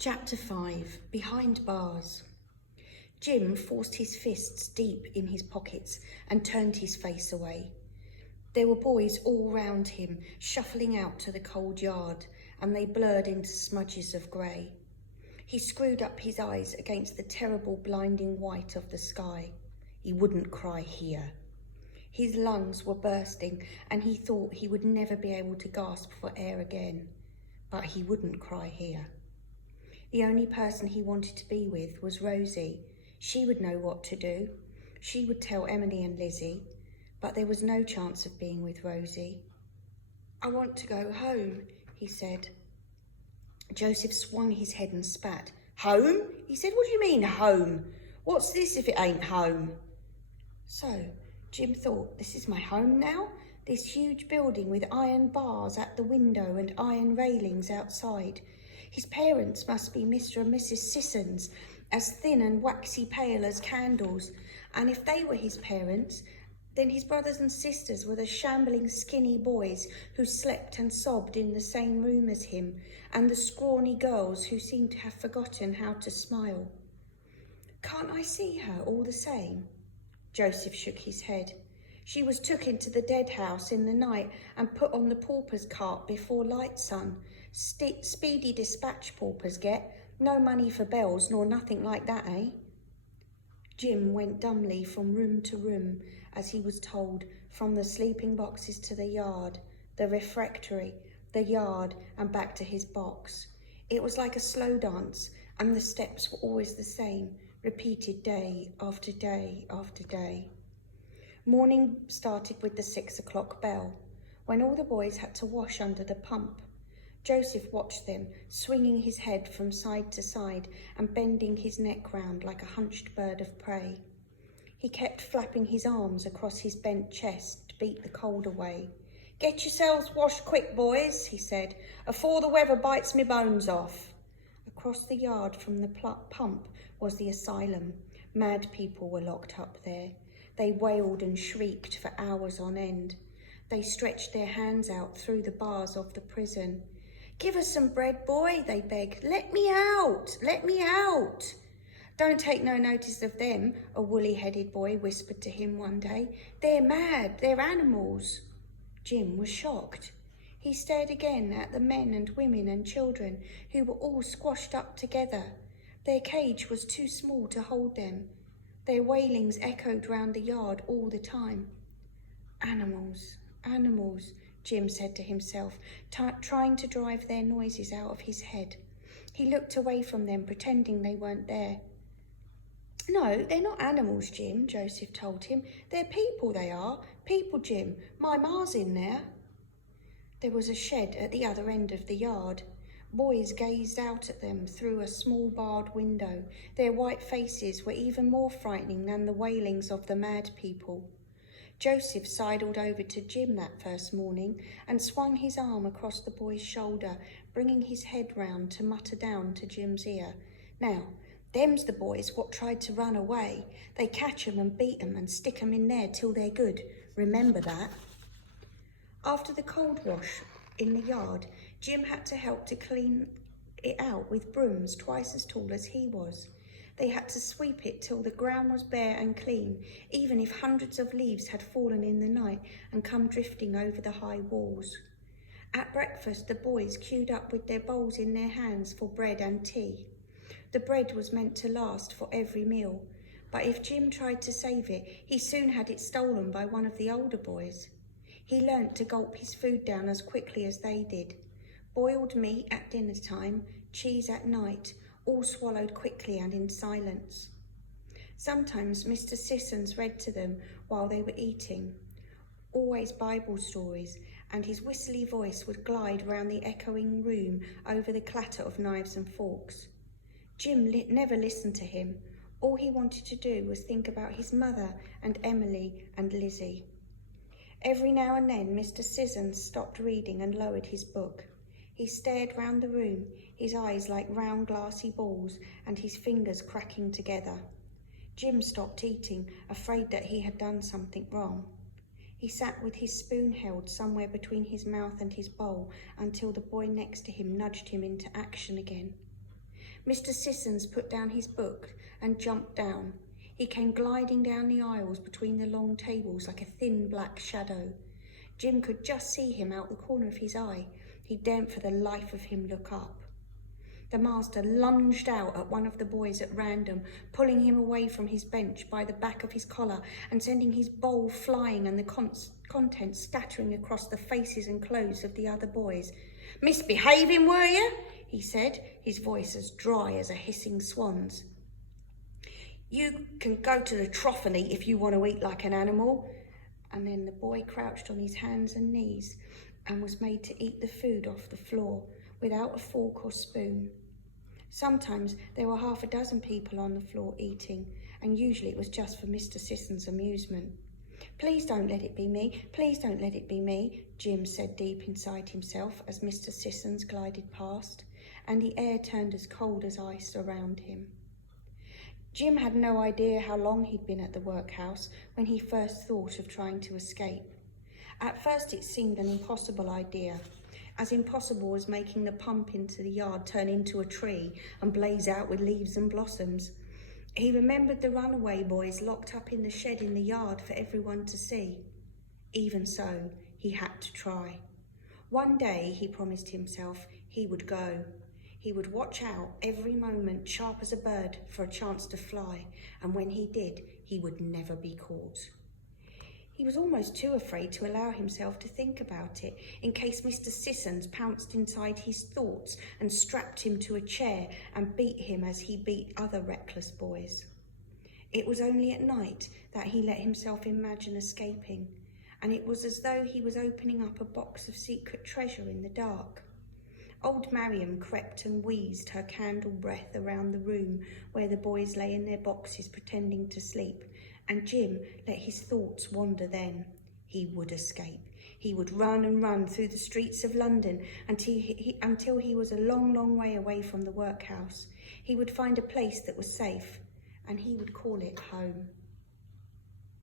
Chapter 5. Behind Bars. Jim forced his fists deep in his pockets and turned his face away. There were boys all round him, shuffling out to the cold yard, and they blurred into smudges of grey. He screwed up his eyes against the terrible blinding white of the sky. He wouldn't cry here. His lungs were bursting, and he thought he would never be able to gasp for air again. But he wouldn't cry here. The only person he wanted to be with was Rosie. She would know what to do. She would tell Emily and Lizzie, but there was no chance of being with Rosie. "I want to go home," he said. Joseph swung his head and spat. "Home?" he said. "What do you mean, home? What's this if it ain't home?" So, Jim thought, this is my home now? This huge building with iron bars at the window and iron railings outside. His parents must be Mr. and Mrs. Sissons, as thin and waxy pale as candles, and if they were his parents, then his brothers and sisters were the shambling skinny boys who slept and sobbed in the same room as him, and the scrawny girls who seemed to have forgotten how to smile. "Can't I see her all the same?" Joseph shook his head. "She was took into the dead house in the night and put on the pauper's cart before light sun. Speedy dispatch paupers get. No money for bells nor nothing like that, eh?" Jim went dumbly from room to room, as he was told, from the sleeping boxes to the yard, the refectory, the yard, and back to his box. It was like a slow dance, and the steps were always the same, repeated day after day after day. Morning started with the 6 o'clock bell, when all the boys had to wash under the pump. Joseph watched them, swinging his head from side to side and bending his neck round like a hunched bird of prey. He kept flapping his arms across his bent chest to beat the cold away. "Get yourselves washed quick, boys," he said, "afore the weather bites me bones off." Across the yard from the pump was the asylum. Mad people were locked up there. They wailed and shrieked for hours on end. They stretched their hands out through the bars of the prison. "Give us some bread, boy," they begged. "Let me out! Let me out!" "Don't take no notice of them," a woolly-headed boy whispered to him one day. "They're mad, they're animals." Jim was shocked. He stared again at the men and women and children who were all squashed up together. Their cage was too small to hold them. Their wailings echoed round the yard all the time. "Animals, animals," Jim said to himself, trying to drive their noises out of his head. He looked away from them, pretending they weren't there. "No, they're not animals, Jim," Joseph told him. "They're people, they are. People, Jim. My ma's in there." There was a shed at the other end of the yard. Boys gazed out at them through a small barred window. Their white faces were even more frightening than the wailings of the mad people. Joseph sidled over to Jim that first morning and swung his arm across the boy's shoulder, bringing his head round to mutter down to Jim's ear. "Now, them's the boys what tried to run away. They catch 'em and beat 'em and stick 'em in there till they're good. Remember that." After the cold wash in the yard, Jim had to help to clean it out with brooms twice as tall as he was. They had to sweep it till the ground was bare and clean, even if hundreds of leaves had fallen in the night and come drifting over the high walls. At breakfast, the boys queued up with their bowls in their hands for bread and tea. The bread was meant to last for every meal, but if Jim tried to save it, he soon had it stolen by one of the older boys. He learnt to gulp his food down as quickly as they did. Boiled meat at dinner time, cheese at night, all swallowed quickly and in silence. Sometimes Mr. Sissons read to them while they were eating, always Bible stories, and his whistly voice would glide round the echoing room over the clatter of knives and forks. Jim never listened to him. All he wanted to do was think about his mother and Emily and Lizzie. Every now and then Mr. Sissons stopped reading and lowered his book. He stared round the room, his eyes like round glassy balls and his fingers cracking together. Jim stopped eating, afraid that he had done something wrong. He sat with his spoon held somewhere between his mouth and his bowl until the boy next to him nudged him into action again. Mr. Sissons put down his book and jumped down. He came gliding down the aisles between the long tables like a thin black shadow. Jim could just see him out the corner of his eye. He daren't for the life of him look up. The master lunged out at one of the boys at random, pulling him away from his bench by the back of his collar and sending his bowl flying and the contents scattering across the faces and clothes of the other boys. "Misbehaving, were you?" he said, his voice as dry as a hissing swan's. "You can go to the trough and eat if you want to eat like an animal." And then the boy crouched on his hands and knees and was made to eat the food off the floor without a fork or spoon. Sometimes there were half a dozen people on the floor eating, and usually it was just for Mr. Sissons' amusement. "Please don't let it be me, please don't let it be me," Jim said deep inside himself as Mr. Sissons glided past, and the air turned as cold as ice around him. Jim had no idea how long he'd been at the workhouse when he first thought of trying to escape. At first it seemed an impossible idea, as impossible as making the pump into the yard turn into a tree and blaze out with leaves and blossoms. He remembered the runaway boys locked up in the shed in the yard for everyone to see. Even so, he had to try. One day, he promised himself, he would go. He would watch out every moment, sharp as a bird, for a chance to fly, and when he did, he would never be caught. He was almost too afraid to allow himself to think about it, in case Mr. Sissons pounced inside his thoughts and strapped him to a chair and beat him as he beat other reckless boys. It was only at night that he let himself imagine escaping, and it was as though he was opening up a box of secret treasure in the dark. Old Mariam crept and wheezed her candle breath around the room where the boys lay in their boxes pretending to sleep, and Jim let his thoughts wander then. He would escape. He would run and run through the streets of London until he was a long, long way away from the workhouse. He would find a place that was safe, and he would call it home.